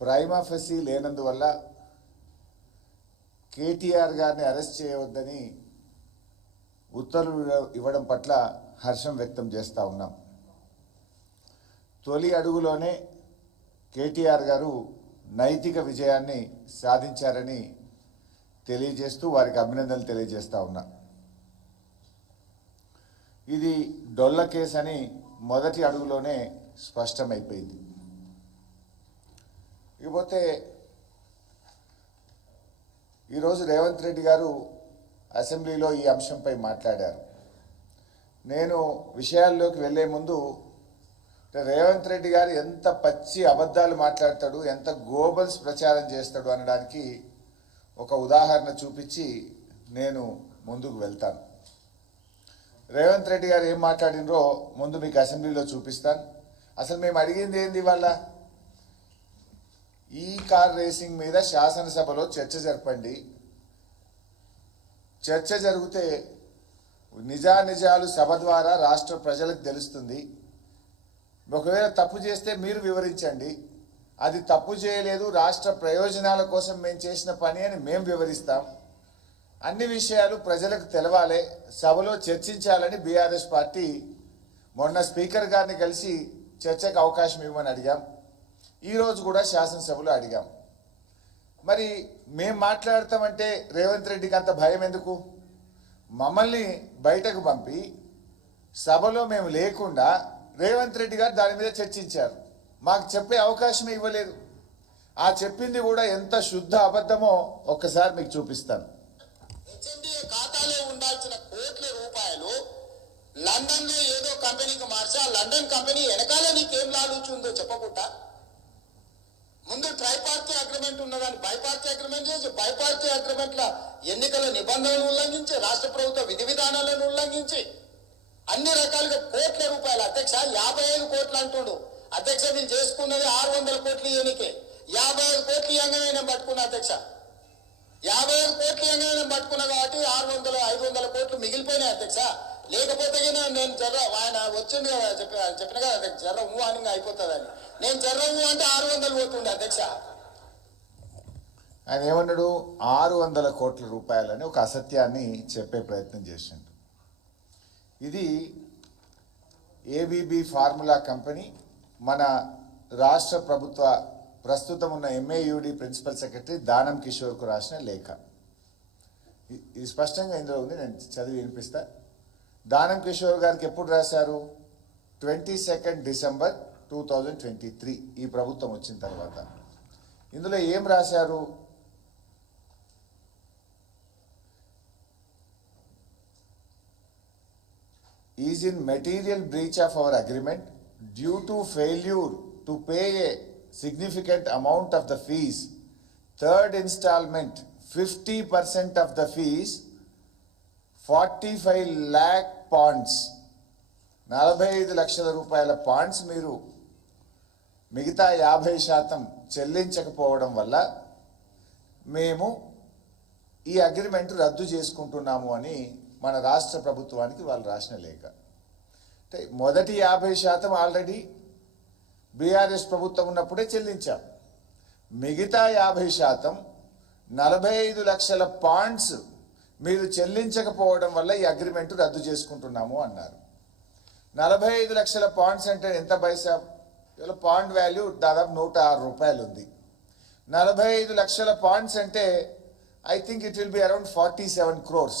Prima fussy లేనందువల్ల కేటీఆర్ గారిని arrest చేయవద్దని ఉత్తర్వులు ఇవ్వడం పట్ల హర్షం వ్యక్తం చేస్తూ ఉన్నాం. తొలి అడుగులోనే కేటీఆర్ గారు నైతిక విజయాన్ని సాధించారని తెలియజేస్తూ వారికి అభినందనలు తెలియజేస్తూ ఉన్నా. ఇది డొల్ల కేసు అని మొదటి అడుగులోనే స్పష్టమైపోయింది. ఇకపోతే ఈరోజు రేవంత్ రెడ్డి గారు అసెంబ్లీలో ఈ అంశంపై మాట్లాడారు. నేను విషయాల్లోకి వెళ్లే ముందు రేవంత్ రెడ్డి గారు ఎంత పచ్చి అబద్ధాలు మాట్లాడతాడు, ఎంత గోబల్స్ ప్రచారం చేస్తాడు అనడానికి ఒక ఉదాహరణ చూపించి నేను ముందుకు వెళ్తాను. రేవంత్ రెడ్డి గారు ఏం మాట్లాడినరో ముందు మీకు అసెంబ్లీలో చూపిస్తాను. అసలు మేము అడిగింది ఏంది? వాళ్ళ ఈ కార్ రేసింగ్ మీద శాసనసభలో చర్చ జరపండి. చర్చ జరిగితే నిజానిజాలు సభ ద్వారా రాష్ట్ర ప్రజలకు తెలుస్తుంది. ఒకవేళ తప్పు చేస్తే మీరు వివరించండి. అది తప్పు చేయలేదు, రాష్ట్ర ప్రయోజనాల కోసం మేము చేసిన పని అని మేము వివరిస్తాం. అన్ని విషయాలు ప్రజలకు తెలవాలి, సభలో చర్చించాలని బీఆర్ఎస్ పార్టీ మొన్న స్పీకర్ గారిని కలిసి చర్చకు అవకాశం ఇవ్వమని అడిగాం. ఈరోజు కూడా శాసనసభలో అడిగాం. మరి మేము మాట్లాడతామంటే రేవంత్ రెడ్డికి అంత భయం ఎందుకు? మమ్మల్ని బయటకు పంపి సభలో మేము లేకుండా రేవంత్ రెడ్డి గారు దాని మీద చర్చించారు. మాకు చెప్పే అవకాశమే ఇవ్వలేదు. ఆ చెప్పింది కూడా ఎంత శుద్ధ అబద్ధమో ఒక్కసారి మీకు చూపిస్తాను. ఖాతాలో ఉండాల్సిన కోట్ల రూపాయలు లండన్ లో ఏదో కంపెనీకి మార్చి ఆ లండన్ కంపెనీ వెనకాల నీకేం లాలూచి ఉందో చెప్పకుండా ముందు ట్రైపార్టీ అగ్రిమెంట్ ఉన్నదాన్ని బైపార్టీ అగ్రిమెంట్ చేసి బైపార్టీ అగ్రిమెంట్ల ఎన్నికల నిబంధనలను ఉల్లంఘించి రాష్ట్ర ప్రభుత్వ విధి విధానాలను ఉల్లంఘించి అన్ని రకాలుగా కోట్ల రూపాయలు అధ్యక్ష 55 కోట్లు అంటుడు. అధ్యక్ష వీళ్ళు చేసుకున్నది 600 కోట్లు ఎన్నికే 55 కోట్లు ఇవ్వగానే నేను పట్టుకున్నా. అధ్యక్ష 55 కోట్లు ఇవ్వగానే నేను పట్టుకున్నా కాబట్టి 500 కోట్లు మిగిలిపోయినాయి. అధ్యక్ష లేకపోతే నేను జర్ర ఆయన వచ్చింది కదా చెప్పిన కదా అధ్యక్ష జర్ర అని అయిపోతుందని నేను జర్రము అంటే 600 పోతుండే. అధ్యక్ష ఆయన ఏమన్నాడు? 600 కోట్ల రూపాయలని ఒక అసత్యాన్ని చెప్పే ప్రయత్నం చేసిండు. ఇది ఏబీబీ ఫార్ములా కంపెనీ మన రాష్ట్ర ప్రభుత్వ ప్రస్తుతం ఉన్న ఎంఏయుడి ప్రిన్సిపల్ సెక్రటరీ దానం కిషోర్కు రాసిన లేఖ. ఇది స్పష్టంగా ఇందులో ఉంది, నేను చదివి వినిపిస్తా. దానం కిషోర్ గారికి ఎప్పుడు రాశారు? 22 డిసెంబర్ 2023 ఈ ప్రభుత్వం వచ్చిన తర్వాత. ఇందులో ఏం రాశారు? Is in material breach of our agreement due to failure to pay a significant amount of the fees, third installment 50% of the fees, 45 lakh ponds 45 లక్షల రూపాయల పాండ్స్ మీరు మిగతా 50% చెల్లించకపోవడం వల్ల మేము ఈ అగ్రిమెంట్ రద్దు చేసుకుంటున్నాము అని మన రాష్ట్ర ప్రభుత్వానికి వాళ్ళు రాసిన లేఖ. అంటే మొదటి 50% ఆల్రెడీ బీఆర్ఎస్ ప్రభుత్వం ఉన్నప్పుడే చెల్లించాం. మిగతా 50% 45 లక్షల పాండ్స్ మీరు చెల్లించకపోవడం వల్ల ఈ అగ్రిమెంట్ రద్దు చేసుకుంటున్నాము అన్నారు. 45 లక్షల పాండ్స్ అంటే ఎంత పైసా? ఇవాళ పాండ్ వాల్యూ దాదాపు 106 రూపాయలు ఉంది. 45 లక్షల పాండ్స్ అంటే I think it will be around 47 crores.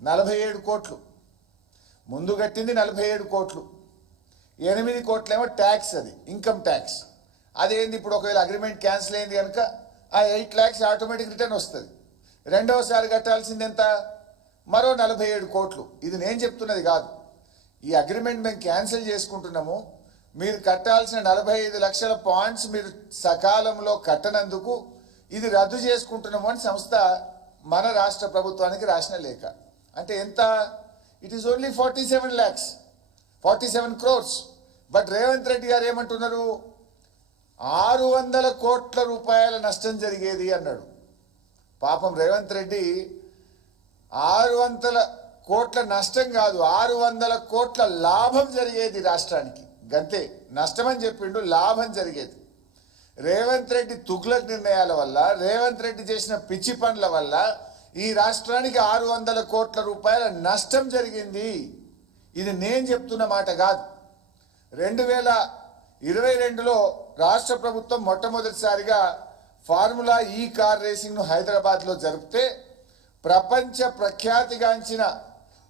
47 కోట్లు ముందు కట్టింది. 47 కోట్లు 8 కోట్లేమో ట్యాక్స్, అది ఇన్కమ్ ట్యాక్స్. అదేంది ఇప్పుడు ఒకవేళ అగ్రిమెంట్ క్యాన్సిల్ అయింది కనుక ఆ 8 lakhs ఆటోమేటిక్ రిటర్న్ వస్తుంది. రెండవసారి కట్టాల్సింది ఎంత? మరో 47 కోట్లు. ఇది నేను చెప్తున్నది కాదు. ఈ అగ్రిమెంట్ మేము క్యాన్సిల్ చేసుకుంటున్నాము, మీరు కట్టాల్సిన 45 లక్షల పాయింట్స్ మీరు సకాలంలో కట్టనందుకు ఇది రద్దు చేసుకుంటున్నాము అని సంస్థ మన రాష్ట్ర ప్రభుత్వానికి రాసిన లేఖ. అంటే ఎంత? It is only 47 lakhs, 47 crores. But Revanth Reddy గారు ఏమంటున్నారు? 600 కోట్ల రూపాయల నష్టం జరిగేది అన్నాడు. పాపం రేవంత్ రెడ్డి 600 కోట్ల నష్టం కాదు, 600 కోట్ల లాభం జరిగేది రాష్ట్రానికి. గంతే, నష్టం అని చెప్పిండు, లాభం జరిగేది. రేవంత్ రెడ్డి తుగ్లక్ నిర్ణయాల వల్ల, రేవంత్ రెడ్డి చేసిన పిచ్చి పనుల వల్ల ఈ రాష్ట్రానికి 600 కోట్ల రూపాయల నష్టం జరిగింది. ఇది నేను చెప్తున్న మాట కాదు. 2022లో రాష్ట్ర ప్రభుత్వం మొట్టమొదటిసారిగా ఫార్ములా ఈ కార్ రేసింగ్ను హైదరాబాద్లో జరిపితే ప్రపంచ ప్రఖ్యాతిగాంచిన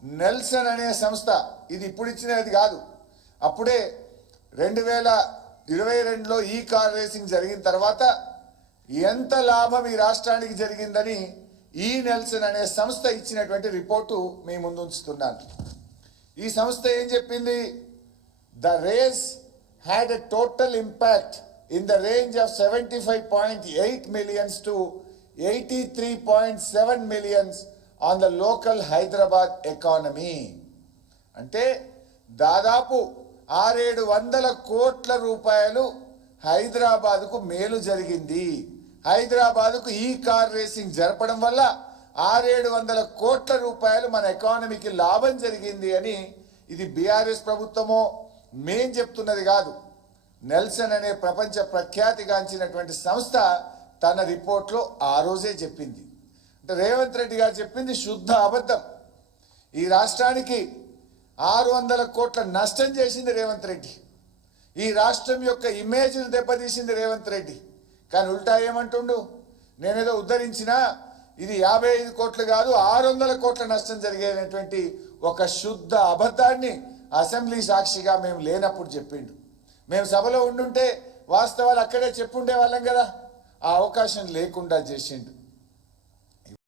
నెల్సన్ అనే సంస్థ, ఇది ఇప్పుడు ఇచ్చినది కాదు, అప్పుడే 2022లో ఈ కార్ రేసింగ్ జరిగిన తర్వాత ఎంత లాభం ఈ రాష్ట్రానికి జరిగిందని ఈ నెల్సన్ అనే సంస్థ ఇచ్చినటువంటి రిపోర్టు మీ ముందు ఉంచుతున్నాను. ఈ సంస్థ ఏం చెప్పింది? The race had a total impact in the range of 75.8 millions to 83.7 millions on the local Hyderabad economy. అంటే దాదాపు 600 కోట్ల రూపాయలు హైదరాబాదుకు మేలు జరిగింది. హైదరాబాదుకు ఈ కార్ రేసింగ్ జరపడం వల్ల 600 కోట్ల రూపాయలు మన ఎకానమీకి లాభం జరిగింది అని ఇది బీఆర్ఎస్ ప్రభుత్వమో మేం చెప్తున్నది కాదు. నెల్సన్ అనే ప్రపంచ ప్రఖ్యాతిగాంచినటువంటి సంస్థ తన రిపోర్ట్లో ఆ రోజే చెప్పింది. అంటే రేవంత్ రెడ్డి గారు చెప్పింది శుద్ధ అబద్ధం. ఈ రాష్ట్రానికి 600 కోట్ల నష్టం చేసింది రేవంత్ రెడ్డి. ఈ రాష్ట్రం యొక్క ఇమేజ్ని దెబ్బతీసింది రేవంత్ రెడ్డి. కానీ ఉల్టా ఏమంటుండు? నేనేదో ఉద్ధరించినా, ఇది 55 కోట్లు కాదు 600 కోట్ల నష్టం జరిగేటువంటి ఒక శుద్ధ అబద్ధాన్ని అసెంబ్లీ సాక్షిగా మేము లేనప్పుడు చెప్పిండు. మేము సభలో ఉండుంటే వాస్తవాలు అక్కడే చెప్పుండే వాళ్ళం కదా. ఆ అవకాశం లేకుండా చేసిండు.